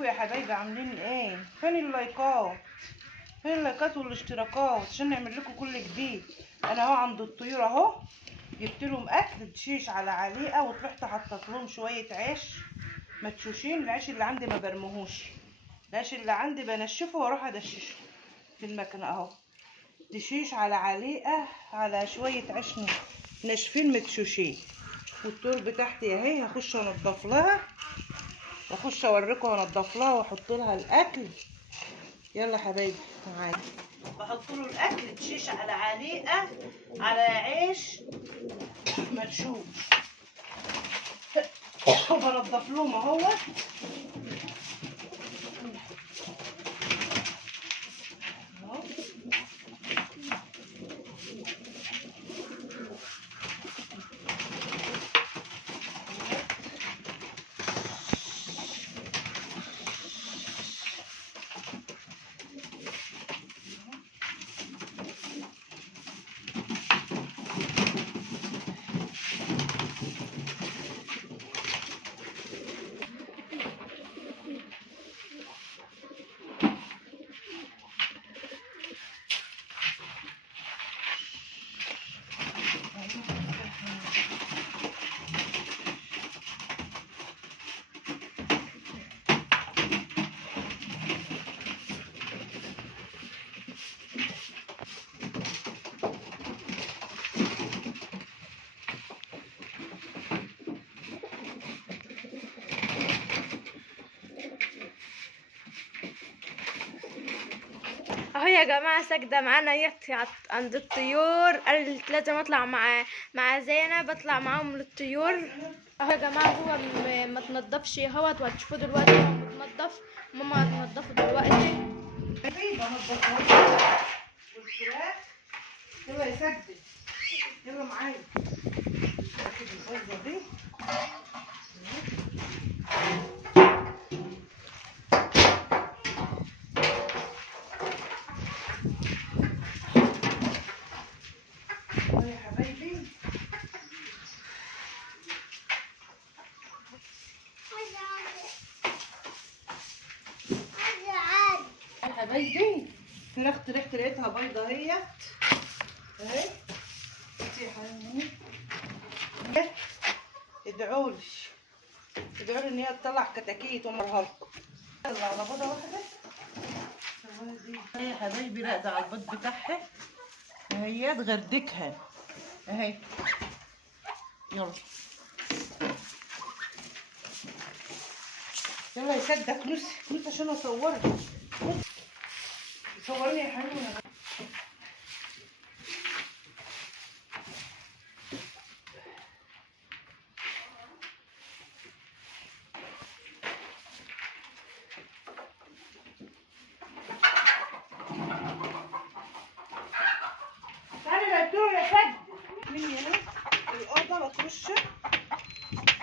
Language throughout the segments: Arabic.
ازيكم يا حبايبي؟ عاملين ايه؟ فين اللايكات؟ فين اللايكات والاشتراكات عشان نعمل لكم كل جديد؟ انا اهو عند الطيور اهو، جبت لهم اكل تشيش على عليقه، وطلعت حطيت لهم شويه عيش مدشوشين. العيش اللي عندي ما برموهوش، العيش اللي عندي بنشفه واروح ادششه في المكنه اهو. تشيش على عليقه على شويه عيش ناشفين مدشوشين. والطيور بتاعتي اهي هخش انضف لها، واخش اوريكم انضف لها واحط لها الاكل. يلا حبايبي تعالى، بحط له الاكل تشيش على عليقه على عيش مدشوش وبنضف لهم اهوت. اهو يا جماعه ساجده معانا ياتي عند الطيور، قالت لازم اطلع مع زينب، اطلع معاهم للطيور. اهو يا جماعه هو ما تنضفش اهوت، وهتشوفوه دلوقتي هو متنضف. ماما هتنضفه دلوقتي. يلا يا سجد، يلا معايا البيضه دي. يا حبايبي يا حبايبي، فرخت ريحه لقيتها بيضه اهيت اهي. بصي يا حبايبي، ادعوا لي ان هي تطلع كتاكيت وامرها لكم. يلا على بيضه واحده يا حبايبي. لا ده على البيض بتاعها اهي، تغردكها اهي. يلا يلا يا سيدة، كنوس عشان اصورك. صورني يا حبيبي. تعالي نطلع يا سيدة مني اهي الاوضه بترش.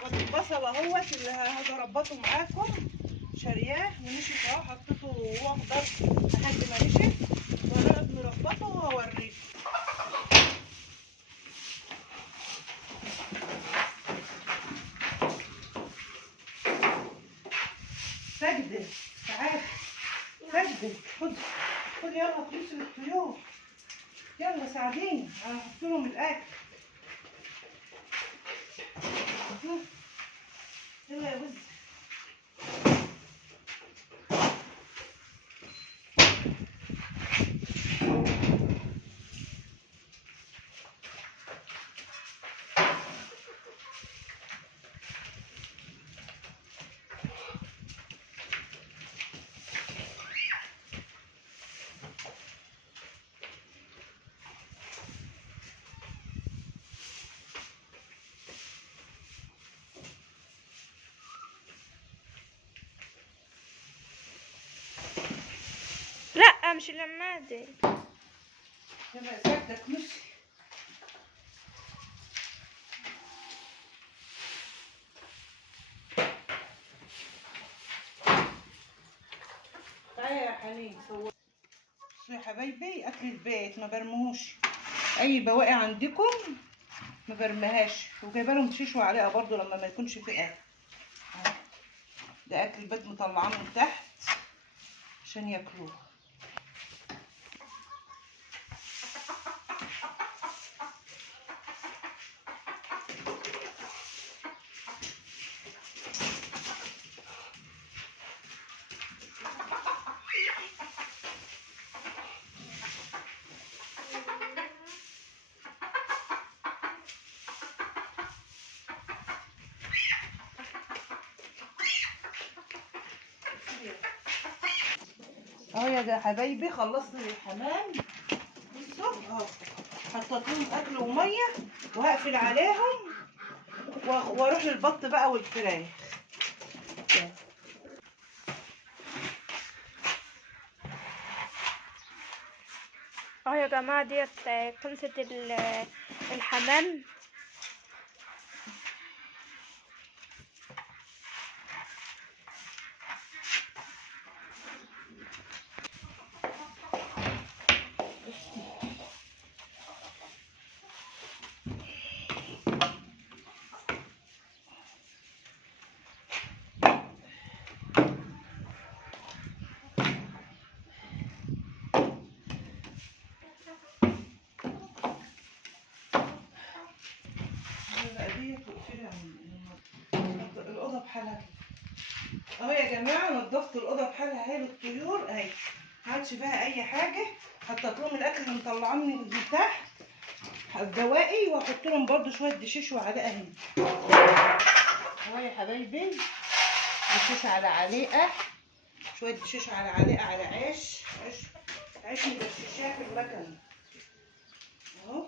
وادي البصل اهوت اللي هربطه معاكم، شارياه ونشف اهو، حطيته وهو اخضر لحد ما نشف، وهنقعد نربطه وهوريكم. سجدة تعالي، سجدة خدي يلا فلوس للطيور، يلا ساعديني انا هحط لهم الاكل. يلا يا وز. لا مش اللمادة. يلا يا سجدة كنسي. تعالي يا حنين صور. بصوا يا حبايبي، اكل البيت ما برموهوش، اي بواقي عندكم ما برميهاش، وجايبه لهم تشيشوا عليها برضو لما ما يكونش في اكل. ده اكل البيت مطلعاه من تحت عشان ياكلوه. اهو يا حبايبي خلصت الحمام. بصوا اهو حطيت لهم اكل وميه وهقفل عليهم واروح للبط بقى والفراخ. اهو يا جماعة ديت كنسة الحمام. الأوضة بحالها اهو يا جماعة. نضفت الأوضة بحالها اهي للطيور اهي، معادش فيها أي حاجة. حطيت لهم الأكل اللي مطلعاه من تحت الدوائي، وأحط لهم برضو شوية دشيش وعلقة هنا اهو يا حبايبي. دشيش على علقة، شوية دشيش على علقة على عيش مدششاه في المكنة اهو.